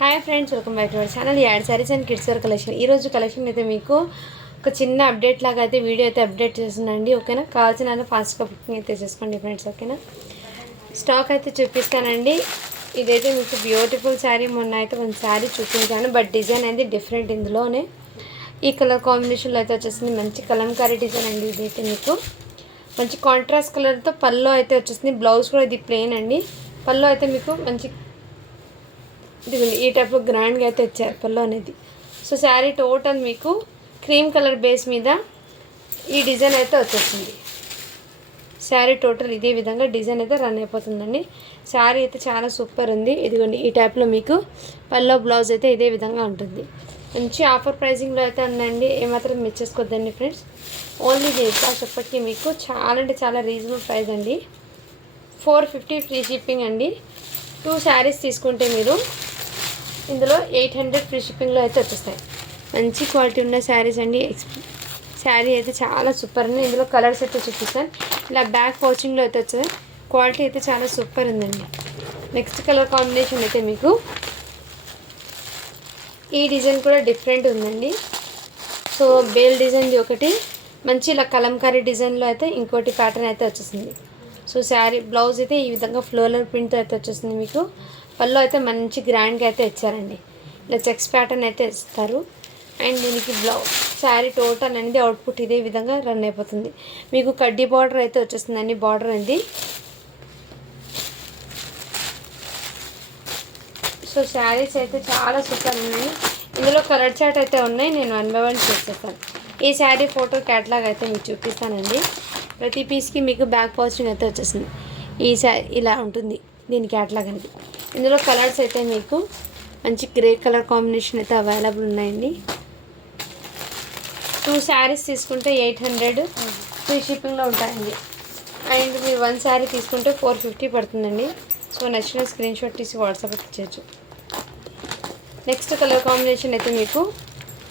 Hi friends, welcome back to our channel add saris and kids wear collection. ఈరోజు collection అయితే మీకు ఒక చిన్న అప్డేట్ లాగా అయితే వీడియో అయితే అప్డేట్ చేస్తున్నాండి. ఓకేనా, కావాల్సిన ఫాస్ట్గా బుకింగ్ అయితే చేసుకోండి ఫ్రెండ్స్. ఓకేనా, స్టాక్ అయితే చూపిస్తానండి. ఇదైతే మీకు బ్యూటిఫుల్ శారీ. మొన్న అయితే ఒక శారీ చూపించాను, బట్ డిజైన్ అనేది డిఫరెంట్. ఇందులోనే ఈ కలర్ కాంబినేషన్లో అయితే వచ్చేసింది. మంచి కలంకారీ డిజైన్ అండి. ఇదైతే మీకు మంచి కాంట్రాస్ట్ కలర్తో పల్లో అయితే వచ్చేసింది. బ్లౌజ్ కూడా ఇది ప్లెయిన్ అండి. పల్లో అయితే మీకు మంచి ఇదిగోండి ఈ టైప్లో గ్రాండ్గా అయితే ఇచ్చారు పల్లో అనేది. సో శారీ టోటల్ మీకు క్రీమ్ కలర్ బేస్ మీద ఈ డిజైన్ అయితే వచ్చేస్తుంది. శారీ టోటల్ ఇదే విధంగా డిజైన్ అయితే రన్ అయిపోతుందండి. శారీ అయితే చాలా సూపర్ ఉంది. ఇదిగోండి ఈ టైప్లో మీకు పల్లో బ్లౌజ్ అయితే ఇదే విధంగా ఉంటుంది. మంచి ఆఫర్ ప్రైజింగ్లో అయితే ఉందండి. ఏమాత్రం మిస్ చేసుకోవద్దండి ఫ్రెండ్స్. ఓన్లీ చెప్పటికి మీకు చాలా అంటే చాలా రీజనబుల్ ప్రైస్ అండి. 450 ఫ్రీ షిప్పింగ్ అండి. 2 శారీస్ తీసుకుంటే మీరు ఇందులో 800 ఫ్రీ షిప్పింగ్లో అయితే వచ్చేస్తాయి. మంచి క్వాలిటీ ఉన్న శారీస్ అండి. శారీ అయితే చాలా సూపర్ ఉంది. ఇందులో కలర్స్ అయితే చూపిస్తాను. ఇలా బ్యాక్ పౌచింగ్లో అయితే వచ్చేది. క్వాలిటీ అయితే చాలా సూపర్ ఉందండి. నెక్స్ట్ కలర్ కాంబినేషన్ అయితే మీకు ఈ డిజైన్ కూడా డిఫరెంట్ ఉందండి. సో బేల్ డిజైన్ది ఒకటి, మంచి ఇలా కలంకారీ డిజైన్లో అయితే ఇంకోటి ప్యాటర్న్ అయితే వచ్చేసింది. సో శారీ బ్లౌజ్ అయితే ఈ విధంగా ఫ్లోరల్ ప్రింట్తో అయితే వచ్చేసింది. మీకు పళ్ళు అయితే మంచి గ్రాండ్గా అయితే ఇచ్చారండి. ఇలా చెక్స్ ప్యాటర్న్ అయితే ఇస్తారు. అండ్ దీనికి బ్లౌజ్ శారీ టోటల్ అనేది అవుట్పుట్ ఇదే విధంగా రన్ అయిపోతుంది. మీకు కడ్డీ బార్డర్ అయితే వచ్చేస్తుందండి. బార్డర్ అనేది సో శారీస్ అయితే చాలా సూపర్ ఉన్నాయి. ఇందులో కలర్ చార్ట్ అయితే ఉన్నాయి. నేను 1 by 1 చూపిస్తాను. ఈ శారీ ఫోటో క్యాటలాగ్ అయితే మీకు చూపిస్తానండి. ప్రతి పీస్కి మీకు బ్యాక్ పౌచింగ్ అయితే వచ్చేసింది. ఈ శారీ ఇలా ఉంటుంది దీని క్యాటలాగ్ అనేది. ఇందులో కలర్స్ అయితే మీకు మంచి గ్రే కలర్ కాంబినేషన్ అయితే అవైలబుల్ ఉన్నాయండి. 2 శారీస్ తీసుకుంటే 800 ఫ్రీ షిప్పింగ్లో ఉంటాయండి. అండ్ మీరు 1 శారీ తీసుకుంటే 450 పడుతుందండి. సో నచ్చిన స్క్రీన్ షాట్ తీసి వాట్సాప్ అయితే చేయొచ్చు. నెక్స్ట్ కలర్ కాంబినేషన్ అయితే మీకు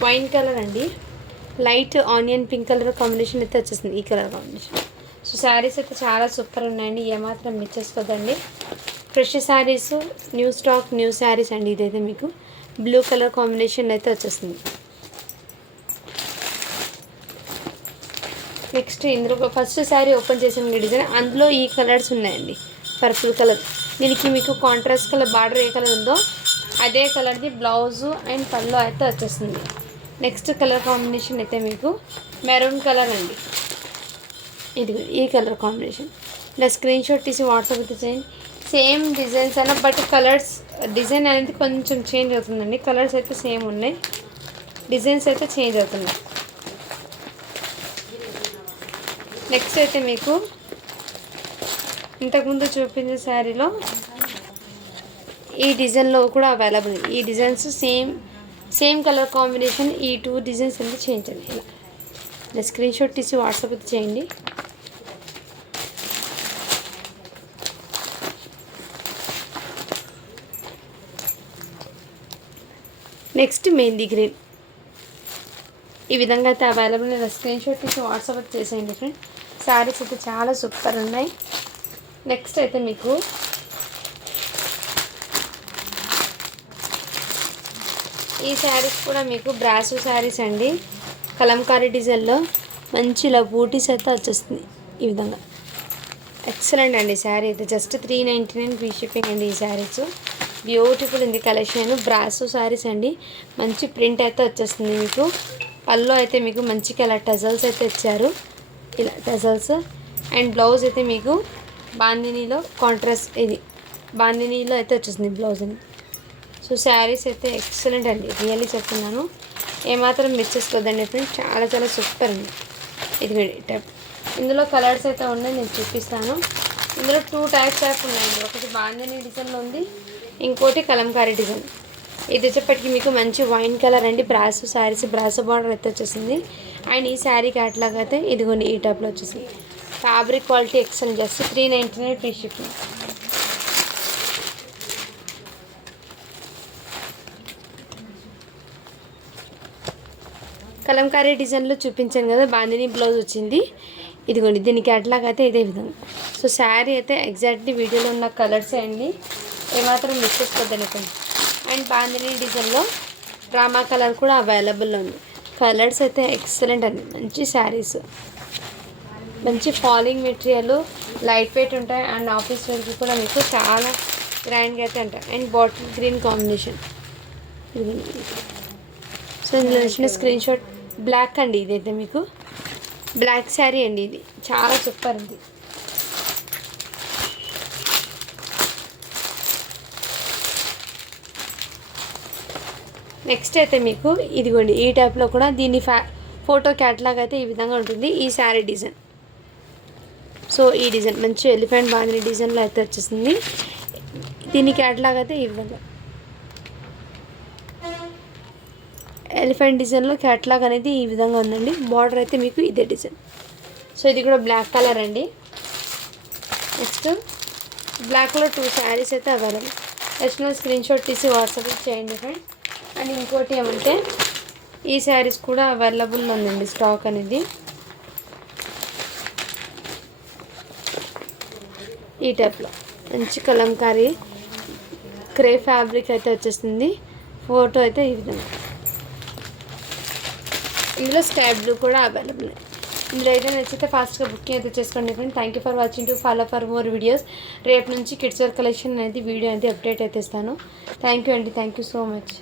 వైన్ కలర్ అండి. Light onion pink colour combination అయితే వచ్చేసింది ఈ కలర్ కాంబినేషన్. సో శారీస్ అయితే చాలా సూపర్ ఉన్నాయండి. ఏమాత్రం మిస్ చేసుకోదండి. Fresh saris, new stock, new saris అండి. ఇదైతే మీకు బ్లూ కలర్ కాంబినేషన్ అయితే వచ్చేస్తుంది. నెక్స్ట్ ఇందులో ఫస్ట్ శారీ ఓపెన్ చేసిన డిజైన్, అందులో ఈ కలర్స్ ఉన్నాయండి. పర్పుల్ కలర్, దీనికి మీకు కాంట్రాస్ట్ కలర్ బార్డర్ ఏ కలర్ ఉందో అదే కలర్ది బ్లౌజు అండ్ పళ్ళు అయితే వచ్చేస్తుంది. నెక్స్ట్ కలర్ కాంబినేషన్ అయితే మీకు మెరూన్ కలర్ అండి. ఇది ఈ కలర్ కాంబినేషన్. ఇలా స్క్రీన్ షాట్ తీసి వాట్సాప్ అయితే చేయండి. సేమ్ డిజైన్స్ అయినా బట్ కలర్స్ డిజైన్ అనేది కొంచెం చేంజ్ అవుతుందండి. కలర్స్ అయితే సేమ్ ఉన్నాయి, డిజైన్స్ అయితే చేంజ్ అవుతున్నాయి. నెక్స్ట్ అయితే మీకు ఇంతకుముందు చూపించిన శారీలో ఈ డిజైన్లో కూడా అవైలబుల్. ఈ డిజైన్స్ సేమ్ కలర్ కాంబినేషన్. ఈ 2 డిజైన్స్ అయితే చేంజ్ అండి. ఇలా స్క్రీన్ షాట్ తీసి వాట్సాప్ అయితే చేయండి. నెక్స్ట్ మెహందీ గ్రీన్ ఈ విధంగా అయితే అవైలబుల్. ఇలా స్క్రీన్ షాట్ తీసి వాట్సాప్ అయితే చేసేయండి ఫ్రెండ్. శారీస్ అయితే చాలా సూపర్ ఉన్నాయి. నెక్స్ట్ అయితే మీకు ఈ శారీస్ కూడా మీకు బ్రాసో శారీస్ అండి. కలంకారీ డిజైన్లో మంచి ఇలా బూటీస్ అయితే వచ్చేస్తుంది ఈ విధంగా. ఎక్సలెంట్ అండి. శారీ అయితే జస్ట్ 399 ఫ్రీ షిప్పింగ్ అండి. ఈ శారీస్ బ్యూటిఫుల్ ఉంది కలెక్షన్. బ్రాసో శారీస్ అండి. మంచి ప్రింట్ అయితే వచ్చేస్తుంది మీకు. పళ్ళు అయితే మీకు మంచి కలర్ టజల్స్ అయితే ఇచ్చారు. ఇలా టజల్స్ అండ్ బ్లౌజ్ అయితే మీకు బాందినీలో కాంట్రాస్ట్ ఇది బాందినీలో అయితే వచ్చేసింది బ్లౌజ్ అని. సో శారీస్ అయితే ఎక్సలెంట్ అండి. రియల్లీ చెప్తున్నాను, ఏమాత్రం మిస్ చేసుకోవద్దండి ఫ్రెండ్స్. చాలా చాలా సూపర్ ఉంది. ఇది టైప్. ఇందులో కలర్స్ అయితే ఉన్నాయి, నేను చూపిస్తాను. ఇందులో 2 టైప్స్ ఉన్నాయండి. ఒకటి బాందినీ డిజైన్లో ఉంది, ఇంకోటి కలంకారీ డిజైన్. ఇది వచ్చేప్పటికి మీకు మంచి వైన్ కలర్ అండి. బ్రాసో శారీస్, బ్రాసో బార్డర్ అయితే వచ్చేసింది. అండ్ ఈ శారీ క్యాట్లాగ్ అయితే ఇదిగోండి ఈ టైప్లో వచ్చేసింది. Fabric quality excellent. Just 399 free shipping. Kalamkari డిజైన్లో చూపించాను కదా, బాందినీ బ్లౌజ్ వచ్చింది. ఇదిగోండి దీని క్యాట్లాగ్ అయితే ఇదే విధంగా. సో శారీ అయితే ఎగ్జాక్ట్లీ వీడియోలో ఉన్న కలర్సే అండి. ఏమాత్రం మిస్ చేసుకోవద్దండి. అండ్ బాందిని డిజైన్లో డ్రామా కలర్ కూడా అవైలబుల్ ఉంది. కలర్స్ అయితే ఎక్సలెంట్ అండి. మంచి శారీస్, మంచి ఫాలింగ్ మెటీరియల్, లైట్ వెయిట్ ఉంటాయి. అండ్ ఆఫీస్ వేర్కి కూడా మీకు చాలా గ్రాండ్గా అయితే ఉంటాయి. And bottle green combination. So ఇందులో వచ్చిన స్క్రీన్ షాట్. బ్లాక్ అండి, ఇదైతే మీకు బ్లాక్ శారీ అండి. ఇది చాలా సూపర్ ఉంది. నెక్స్ట్ అయితే మీకు ఇదిగోండి ఈ టైప్లో కూడా దీని ఫోటో క్యాట్లాగ్ అయితే ఈ విధంగా ఉంటుంది ఈ శారీ డిజైన్. సో ఈ డిజైన్ మంచి ఎలిఫెంట్ బాందిని డిజైన్లో అయితే వచ్చేసింది. దీని క్యాట్లాగ్ అయితే ఈ విధంగా ఎలిఫెంట్ డిజైన్లో క్యాట్లాగ్ అనేది ఈ విధంగా ఉందండి. బార్డర్ అయితే మీకు ఇదే డిజైన్. సో ఇది కూడా బ్లాక్ కలర్ అండి. నెక్స్ట్ బ్లాక్లో 2 శారీస్ అయితే అవైలబుల్. వచ్చిన స్క్రీన్ షాట్ తీసి వాట్సాప్ చేయండి ఫ్రెండ్స్. అండ్ ఇంకోటి ఏమంటే ఈ శారీస్ కూడా అవైలబుల్ ఉందండి స్టాక్ అనేది. ఈ టైప్లో మంచి కలంకారీ క్రే ఫ్యాబ్రిక్ అయితే వచ్చేస్తుంది. ఫోటో అయితే ఈ విధంగా. ఇందులో స్కై బ్లూ కూడా అవైలబుల్. ఇందులో అయితే నచ్చితే ఫాస్ట్గా బుకింగ్ అయితే చేసుకోండి friend. Thank you for watching. To follow for more videos. రేపు నుంచి కిడ్స్ వేర్ కలెక్షన్ అనేది వీడియో అయితే అప్డేట్ అయితే ఇస్తాను. థ్యాంక్ యూ అండి. Thank you so much.